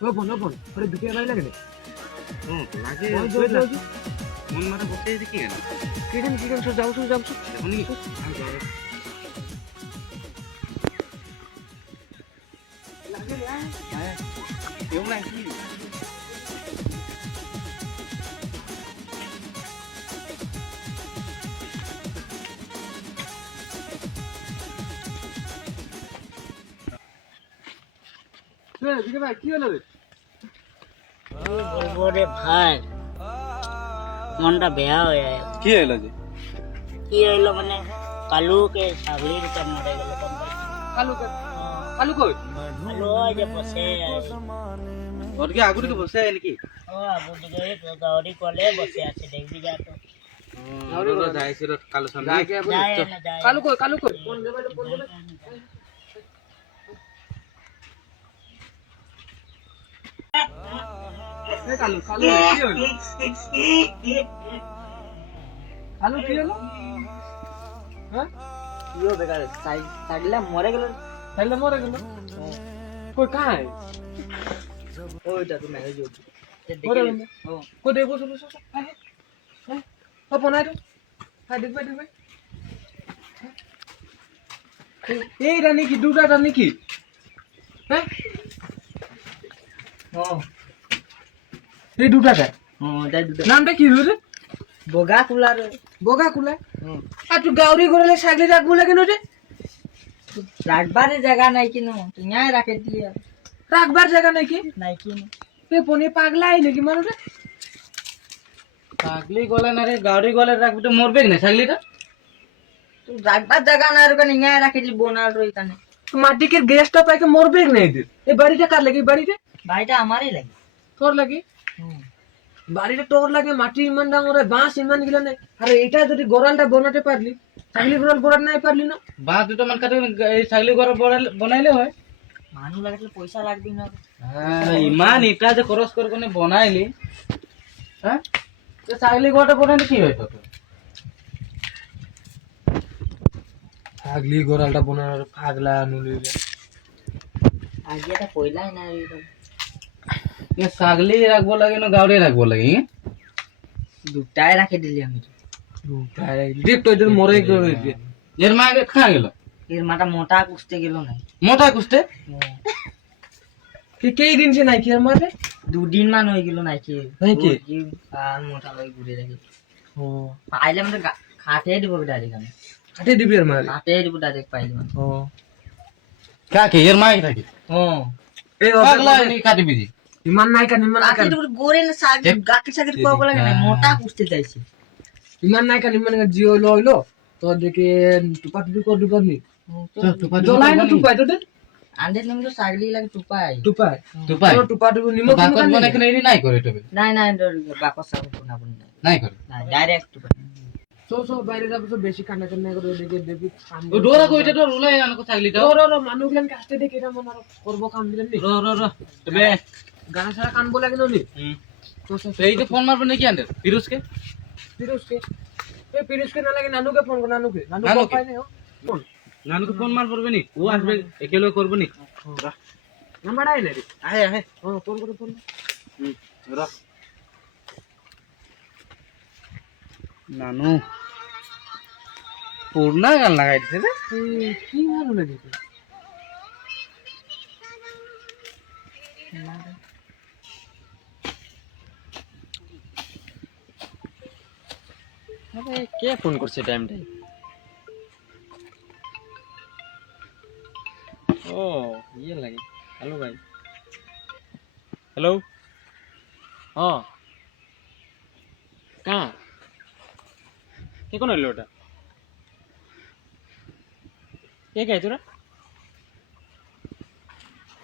বন ওরে দুটিয়া ভাই লাগে লাগে মন মারা বসে দেখি কেন কিরম যাও দেখুন কি কেউ নাই কি দিকে ভাই কি হলো রে বলবো রে ভাই মনটা বেয়া হয়ে যায় কি হলো যে কি হইলো মানে কালুকে ছাগলির উপর মরে গেল কালু কই কালু ওই যে বসে ওর কি আগুন বসে আছে নাকি ও আবু দিকে তো গাড়ি কলে বসে আছে দেখবি যা তো যাইছে কালো সামনে যায় না যায় কালু কই কোন দেবে কালু কি হলো হ্যাঁ ইও বেকার ছাগলা মরে গেল তাহলে মরে গেল কই কাই ওইটা তো নাই যে মরে গেল কই দেবো বসো হ্যাঁ বনাই তো হ্যাঁ দেখবে এই রানী কি দুটা রানী কি হ্যাঁ ও এই দুটাটা যাই দুটো নামটা কি রে বগা কুলার বগা কুলা আর তুই গাউরি গরলে ছাগলি রাখবো লাগে কেন রে রাখবার জায়গা নাই কিনো তুই নাই রাখে দিয়ে রাখবার জায়গা নাকি নাই কিনো তুই পনে পাগলাই নাকি মানুষ ছাগলি গলে না রে গাড়ি গলে রাখবি তো মরবে না ছাগলিটা তুই রাখবার জায়গা না আর ওখানে নাই রাখে দিলি বোনার ওইখানে মাটিকের গ্যাসটা পাইকে মরবে না এদের এই বাড়িটা কার লাগে বাড়িটা ভাইটা আমারই লাগে তোর লাগে বাড়িটা তোর লাগে মাটি ইমান ডাঙরে বাঁশ ইমান গিলা নেই আরে এটা যদি গোড়ালটা বানাতে পারলি ছাগলি গোড়াল বড় নাই পারলি না বাঁশ দুটো মান কাটে এই ছাগলি ঘর বনাইলে হয় মানুষ লাগলে পয়সা লাগবে না ইমান ইটা যে খরচ করে কোনে বনাইলি হ্যাঁ তো ছাগলি ঘরটা বনাইলে কি হইতো ছাগলি গোড়ালটা বানানোর পাগলা নুলি আগে এটা কইলাই না এরকম ছাগলি রাখবো লাগে না গাউরে রাখবো লাগে দুটাই রাখে দিলি আমি দেখ তো এদের মরে গেল এর মা আগে খা গেল এর মাটা মোটা কুছতে গেল না মোটা কুস্তে কি কেই দিন সে নাই কি মারে দুদিন মান হয়ে গেল নাকি নাকি? আর মোটা হয়ে ঘুরে রাখি ও পাইলে আমাদের খাটে দিব ডাইরেক্ট আমি কাটে দিবি আর মারে খাটে দিব ডাইরেক্ট পাইলে মানে ও কাকে এর মা আগে থাকে ও এই পাগলা নি কাটিবি জি ইমান নাই কান কাটে দিব গোরে না সাগ গাকি সাগের কোয়া লাগে না মোটা কুছতে চাইছে ইমান জিও লইলো তো দেখে টুপা টুপি কর দিবি নি জলাই না টুপাই তো দে আন্ডে নিম তো সাগলি লাগে টুপাই টুপাই টুপাই টুপা টুপি নিমক বাকত বনে কেন এরি নাই করে তবে নাই নাই বাকস সাগ কোনা বনি নাই করে না ডাইরেক্ট টুপাই সো বাইরে যাবো তো বেশি কান্না কান্না করে দেখে দেখবি ও ডোরা কইটা তো রুলাই আনকো ছাগলিটা মানুষ গেলেন কাছতে দেখে এটা মনে করবো কাম দিলেন নি র তবে গানা ছাড়া কান বলে কেন নি তো এই যে ফোন মারবে নাকি আন্ডার ফিরোজকে পিরুষকে না লাগে নানুকে ফোন কর নানু নানুকে? পাই না ফোন নানুকে ফোন মার করবে নি ও আসবে একেলগে করবে নি নাম্বার আইলে রে আয় আয় ফোন করে ফোন র নানু পূর্ণা গান লাগাই দিছে রে কি ভালো লাগে আরে কে ফোন করছে টাইমটাই ও ইয়ে লাগে হ্যালো ভাই হ্যালো হ্যাঁ কাঁ কে কোন হইলো ওটা কে কে তোরা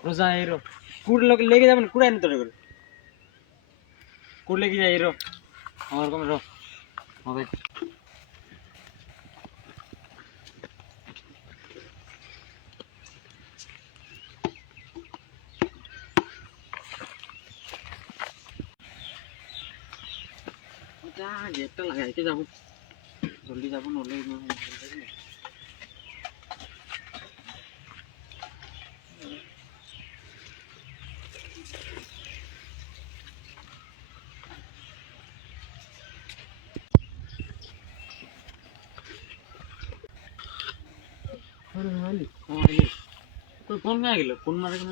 রোজা এরো কুড় লোক লেগে যাবেন কুড়াই না তোরা করে কুড় লেগে যায় এরো আমার কমে রো হবে গেটটা লাগাইতে যাবো জলদি যাবো নলে হলি তুই কোন গায়ে গেল কোন মারে কোন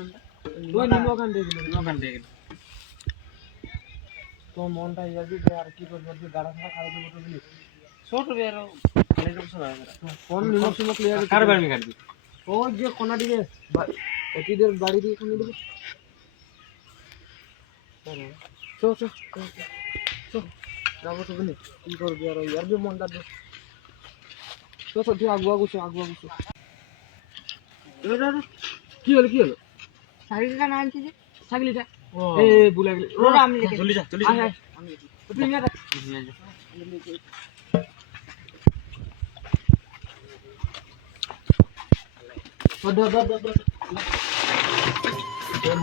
ওই নিমক আনতে গেল ওখান থেকে গেল তো মনটা ইয়াবি আর কি করবি আর গাড়া ফাড়া খাই দেবো তো বলি ছোট বের খালি তো সব কোন নিমক সিমক লিয়ে যাবি কার বাড়ি কাটবি ও যে কোনা দিকে অতিদের বাড়ি দিয়ে খানি দেবো চো চো চো যাবো তো বলি কি করবি আর ইয়ার বি মনটা দে চো চো তুই আগুয়া গুছো কি হলো শাড়িটা না আনছি যে ছাগলিটা ও এ বুলা গেলি ওরা আমি লিখে চলে যা আয় আয় তুই নিয়ে রাখ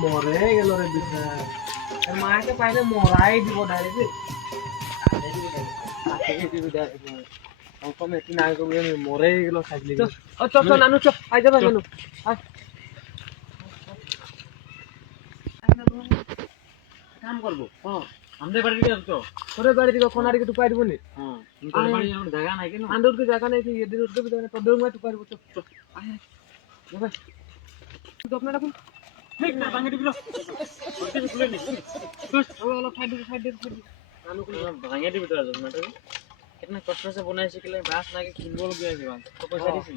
মরে গেল রে বিছা মাকে পাইলে মরাই দিব ডাইরেক্ট মরে গেল ছাগলি চল নানু চল আই যাবে নানু কাম করবো আমাদের বাড়ি দিকে তো তোরে বাড়ি দিকে কোনার দিকে টুপাই দিব নি হ্যাঁ তোর বাড়ি আমার জায়গা নাই কেন আন্দুর কে জায়গা নেই এদিকে উঠতে হবে তো দৌড় মার টুপাই দিব চল আয় যাবে তুই আপনারা কোন ঠিক না ভাঙে দিবিলো ওকে খুলে নি ওলা ফাইড নানু কোন ভাঙে দিবি তোরা জন্মটা कितना कष्ट से बनाए सिकले बास लागे खिनबोल गया है बात तो पैसा दिस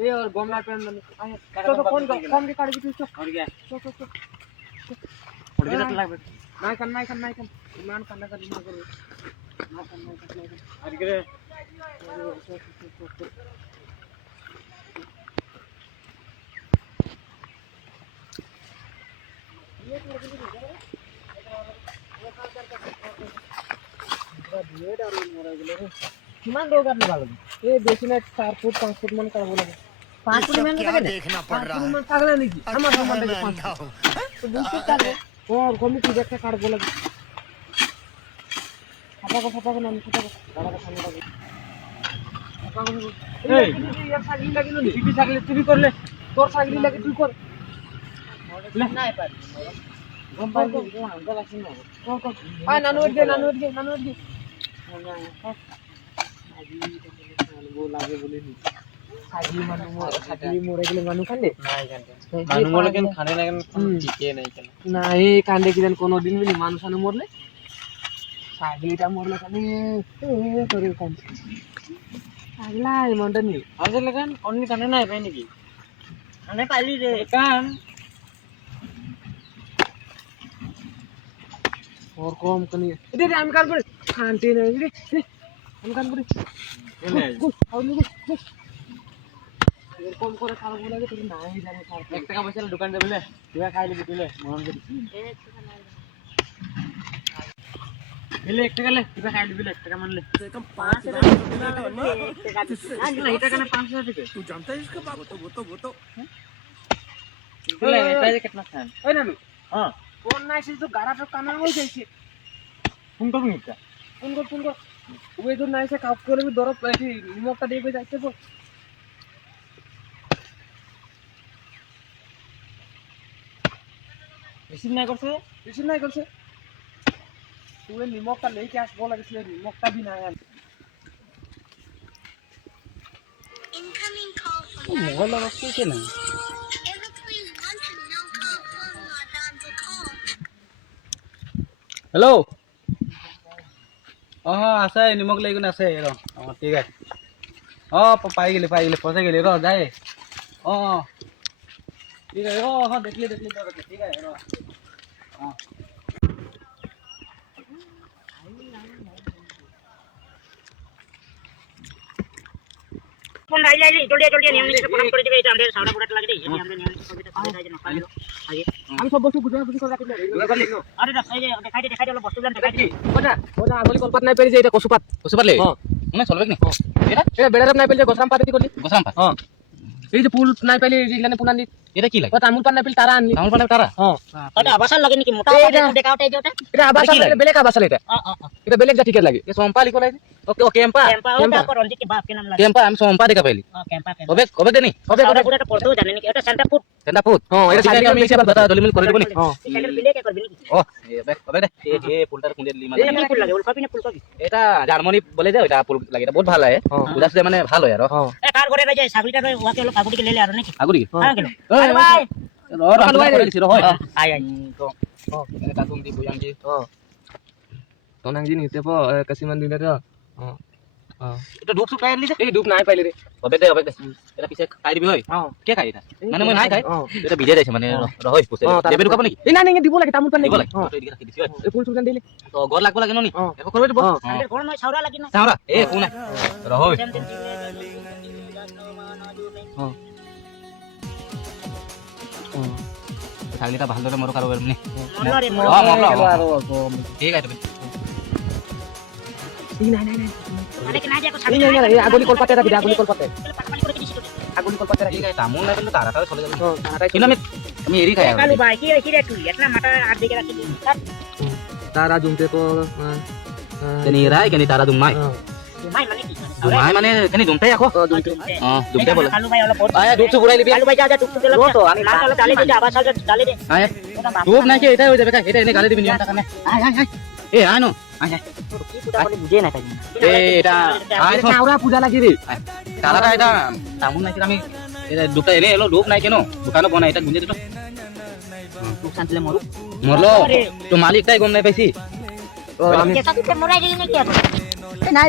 ए और बमला पेन आय तो कौन कम के काट के तू और क्या चल और क्या लागबे নাই কান মান কান্না করি না করবে না কান আর কি রে কিমান দৌড় কাটলে ভালো এই বেশি না 4 ফুট 5 ফুট মান কাটবো লাগে 5 ফুট মেন লাগে देखना पड़ रहा है মান কাটলে নাকি আমার সম্বন্ধে 5 ফুট তো 2 ফুট কাটবো ও কমি কি একটা কাটবো লাগে ফাটা নাম গাড়া সামনে লাগে এই ইয়ার ছাগলি লাগিল নি তুই ছাগলি তুই করলে তোর ছাগলি লাগে তুই কর নাই পারি গম্পার কো আঙ্কেল আসেন না আয় নানু এদিকে লাগে বলিনি ছাগলি মরে গেলে মানুষ কান্দে নাই কান্দে মানু মলে কেন খানে না কেন টিকে নাই কেন না এই কান্দে কি জান কোনদিন বলি মানুষ আনে মরলে ছাগলিটা মরলে খালি করে কান্দে ছাগলা মনটা নি আজ লাগান অন্য কানে নাই পাই নাকি আমি পাইলি রে কান और कम कनी दे हम कान করে শান্তি নাই রে हम कान করে এনে এরকম করে খারাপ লাগে তুই নাই জানে খারাপ 1 টাকা পয়সা দোকান যাবলে তুই খাইলি বিটলে মন করে এলে 1 টাকা লে তুই খাইলি বিলে 1 টাকা মানলে একদম 5 টাকা না এটা কানে 500 টাকা तू जानता है इसका बाप वो तो বলে এটা যে কিতনা খান ওই নানু হ্যাঁ কোন নাই সে তো গাড়াটা কানা হই যাইছে ফোন করবি এটা ফোন কর ওই তো নাই সে কাপ করে বি দরব এই নিমকটা দিয়ে কই যাইতে তো রিসিভ না করছে কিছু নাই করছে তুই নিমকটা লেকে আসবো লাগিছিল নিমকটা বি নাই আন Incoming call from মোবাইল লাগছে কেন ever please want to no call from Madame to call. Hello हाँ আছে নিমক লৈ কিনে আছে ৰ ঠিক আছে পাই গেলি পচাই গেলি ৰ যায় ঠিক আছে দেখলি ঠিক আছে ৰ ফোন লাইলি জলদি নিয়ম নিতে প্রণাম করে দিবে এটা আমাদের সাউডা পুরাটা লাগে এই আমাদের নিয়ম নিতে করবে তাহলে যাই না পাইলো আগে আমি সব বস্তু বুঝা করে রাখি আরে দেখাই দে বস্তু গুলো দেখাই দে ওটা আগলি কলপাত নাই পেরি যে এটা কসুপাত কসুপাতলে মানে চলবে কি এটা বেড়ারাম নাই পেলি যে গোসরাম পাতি করলি গোসাম পা এই যে ফুল নাই পেলি এখানে পুনানি এটা কি লাগে ও তামুল পান নাই পেলি তারা আনলি তামুল পানে তারা এটা আবাসার লাগে নাকি মোটা দেখাওটা এই যেটা এটা আবার বেলেগ আবাসাল এটা বেলেগ যা ঠিকই লাগে এ সম্পা লিখো লাগে ওকে কেম্পা ক্যাম্পা ওটা পর রঞ্জিত के बाप के नाम লাগে কেম্পা আমি সম্পা দেখা পাইলি ক্যাম্পা কবে দেনি কবে ওটা পুরাটা পড়তেও জানে নাকি এটা সেন্টার ফুড তেন্ডা পুত এটা সাইকেল আমি এসে বাতা দলিমিল করে দেবনি সেন্টার বিলে কে করবি নাকি কবে দে এ ফুলটার খুঁজে দিলি মানে এটা কি ফুল লাগে ফুলকপি না ফুলকপি এটা জার্মানি বলে যে এটা ফুল লাগে এটা বহুত ভালো লাগে উদাস মানে ভালো আর এ কার করে যে ছাগলটা ওকে হলো কাকুটিকে লেলে আর নাকি আগরি হ্যাঁ গেল ওই ভাই কালু ভাই রে হয় আয় আয় তো এটা কাকুন দি বুয়াং দি tonang jini te po kasiman dile to এটা ডুব সুপ খাই আনলি ei dup nai paile re হবে দে এটা পিছে খাই দিবি হয় কে খাই এটা মানে মই নাই খাই অ এটা ভিজে যাইছে মানে রহই পুছে দেবে ঢুকাব নাকি ei nai দিব লাগে tamul pan দিব লাগে লাগে তো এদিকে রাখি দিছি হয় ei pul sultan dile তো গর লাগব লাগে ননি একো করবে দিব আমাদের ঘর নয় ছাউরা লাগি না সাউরা এ কোনা রহই ছাগলিটা ভালদৰে মৰক আৰু এমনি মরলো রে ঠিক আছে ei nai nai আরে কি না যে ei ei agoli kol patte rakhi agoli kol patte পাকপালি করে দিছি agoli kol patte rakhi ঠিক আছে তামুল নাই কিন্তু তাড়াতাড়ি চলে যাবে tarai কিন্তু আমি এরি খাই কালু ভাই কি রে তুই একটা মাথা আর দিকে রাখি দিই tara jumte ko কেনি রাই কেনি তারা দুমাই ভাই মানে কি দুমাই মানে কেনি দুমটাই আকো দুমটাই বলে কালু ভাই হলো পড় আয়া দুপ বুড়াই লিবি কালু ভাই যা যা টুক টুক দিলাম তো আমি না হলো ডালে দিই আবার সাজা ডালে দে আয়া দুপ নাই কি এটাই হয়ে যাবে এটা এনে গালি দিবি নিয়মটা কানে আয় আয় আয় এ আয় নো আয় আয় কি পুজা বলে বুঝে না তাই এ এটা আয় তো chaura puja lagi re তালাটা এটা তামুল নাই কি আমি এটা দুপটা এনে এলো দুপ নাই কেন দোকানে বনাই এটা গুঞ্জে দিত টুক শান্তিলে মরু মরলো তো মালিকটাই গম নাই পাইছি কেসা দিতে মরাই দিই নাকি এখন এই নাই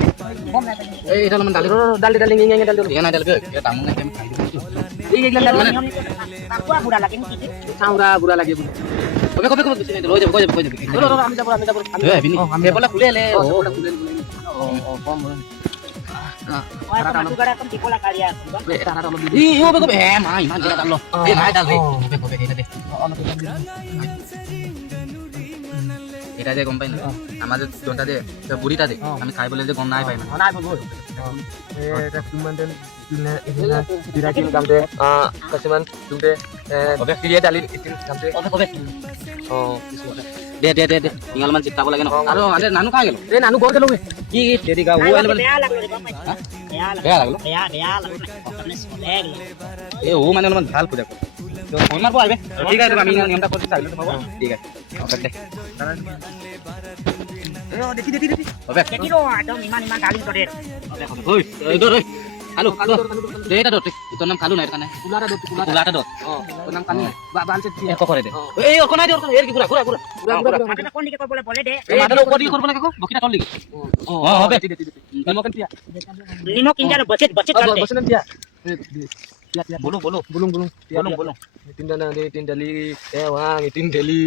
বম না এই এটা মানে ডালি dal dal ngi ngi dal dal ঠিক না ডালবে এটা তামুল নাই আমি খাই দিব ei eglan dal মানে কাকুয়া বুড়া লাগে নাকি chaura pura lagi কবে কবে কবে কিছু নাই লই যাব কই যাব আমি যাব এ বিনি পেপারটা খুলে এলে ও ওই কাকু গড়া কোন টিপলা কারিয়া ই ও কবে হে মা ইমান জেলা ডাললো এ নাই ডাল রে কবে কবে এটা দে এটা যে গম পাই না আমাদের জনটা দে বুড়িটা দে আমি খাই বলে যে গম নাই পাই না নাই bol eta cuman dan ina dirakin gamte kasiman dumte dia dalin itin gamte কবে কবে দে দে দে দে ইঙ্গাল মান চিত্তাব লাগে না আর আরে নানু কা গেল ei nanu gor gelo কি তেরি গা ও আইলে মানে বেয়া লাগলো রে বাপ বেয়া লাগলো বেয়া লাগলো ওখানে সলে গেল এ ও মানে অলপমান ভাল পূজা করে তো ফোন মারবো আসবে ঠিক আছে আমি নিয়মটা করতে চাইলে তোমাকে ঠিক আছে ওকে দে দেখি দেখি দেখি ওকে দেখি রো একদম ইমান ডালিম করে ওই এই দর ওই কালু কালু দে এটা দর তোর নাম কালু না এটা না ulara dot কুলাটা দর onam kan bal set এক করে দে এই ওখানে নাই দর এর কি পুরা পুরা পুরা মাথাটা কোন দিকে করব বলে দে এই মাথাটা উপর দিকে করব না কাকু বকিটা তল দিকে ও হবে nimo kan tia নিমক কিনজার বচেট করতে bosan tia tia বলো বলো bulung bulung বলো বলো itin dana de itin dali wang itin deli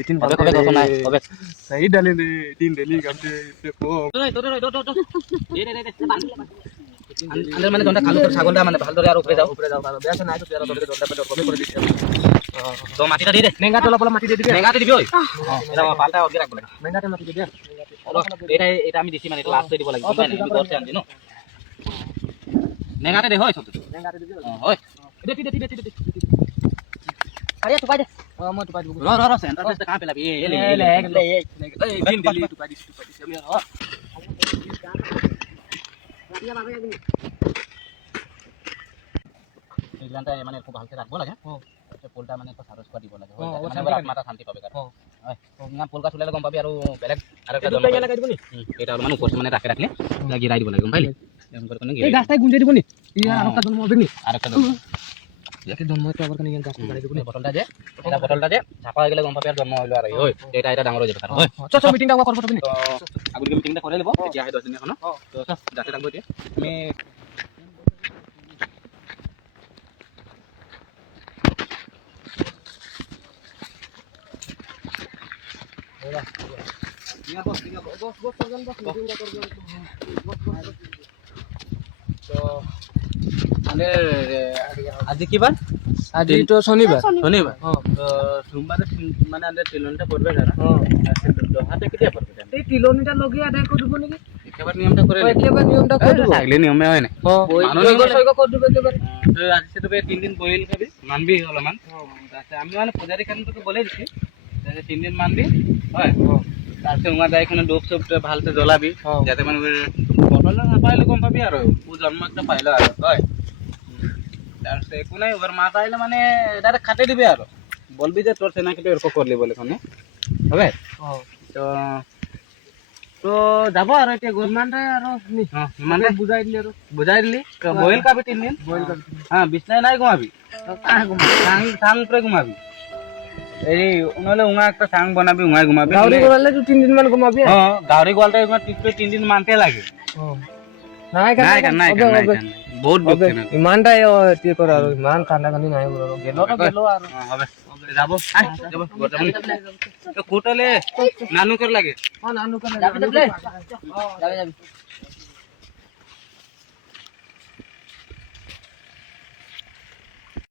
itin হবে হবে কথা নাই হবে sai dali de itin deli gamte ko ওই তোর দর দর দে দে দে আন্দার মানে তোমরা কালু তোর ছাগলটা মানে ভালো ধরে আর উপরে যাও upre jao karo biasa nai to tera dore dore pe kome kore diche তো মাটিটা দিয়ে দে nenga tola pola mati de dibe নেগাতে দিবি ওই এটা পাল্টা ওকে রাখবো লাগে nenga te mati de dia এটা এটা আমি দিছি মানে এটা লাস্টে দিব লাগে আমি করতে আনছি নো নেগাতে দে হয় সব nenga te dibe হয় deti deti deti deti আরে তুই পাই দে mo tu pai du র সেন্টার টেস্ট কাঁ পেলাবি এ ei din deli tu pai dis ami ro এইগুলানটা মানে খুব ভালকে রাখবো লাগে পোলটা মানে একটু সারস করে দিব লাগে মানে আত্মাটা শান্তি পাবে কারণ ইমান পোলকা চুলালে গম পাবি আৰু বেলেগ আরেকটা জন্ম lagai dibo ni এটা মানে উপর মানে রাখে রাখলে গিরাই দিব লাগে গম পাইলি এমন করে কোন ei gas tai gunje dibo ni iya arokta jonmo hobe ni আরেকটা জন্ম yake jonmo to abar kan yang gas lagai dibo ni বটলটা যে এটা বটলটা যে ছাপা হয়ে গেলে গম পাবি আর জন্ম হইলো আর ওই এটা এটা ডাঙর হয়ে যাবে কারণ ওই cho cho meeting da korbo to ni তো আগুলিকে মিটিংটা করে নেব এতিয়া আহে 10 দিন এখন তো যাতে থাকবো এতিয়া আমি আজি কি বার aji to shonibar শনিবার তো সোমবারে মানে আমাদের তিলনটা পড়বে না দহাটা কেতিয়া পড়বে ei kilonita logi adai ko dibo ni একেবারে নিয়মটা করে নেব ekebar নিয়মটা ko dibo থাকলে নিয়মে হয় না joigo soigo ko dibo ekebar তো আজি তো 3 দিন বইল খাবি মানবি অলপমান তাতে আমি মানে পূজারি কারণ তোকে বলে দিছি তাতে 3 দিন মানবি হয় তারপরে উমা যাই এখানে ডোপ সব ভালতে জ্বলাবি যাতে মানে বটলটা না পাইলে গম পাবি আর ও জন্ম একটা পাইলো আর হয় তারপরে একো নাই ওর মা পাইলে মানে ডাইরেক্ট খাটে দিবি আর বলবি যে তোর সেনাকে তো এরকম করলি বলে কোনে হবে তো তো তো যাব আৰু এতিয়া গৈ ইমানটাই আৰু নি মানে বুজাই দিলি আৰু বুজাই দিলি বইল খাবি 3 দিন বইল কৰি হ্যাঁ বিছনায় নাই ঘুমাবি চাং চাং উপরে ঘুমাবি এই নহলে উঙা একটা চাং বনাবি উঙাই ঘুমাবি গাউৰি গলালে 3 দিন মান ঘুমাবি গাউরি গোয়ালটা একবার টিপে 3 দিন মানতে লাগে নাই নাই বহুত দুখ ইমানটাই এতি কৰে আৰু ইমান কান্দা কান্দি নাই আৰু গেলো আৰু হবে যাব যাব বৰ্তমান তো কোটলে নানু কৰ লাগে নানু কান্দা যাবি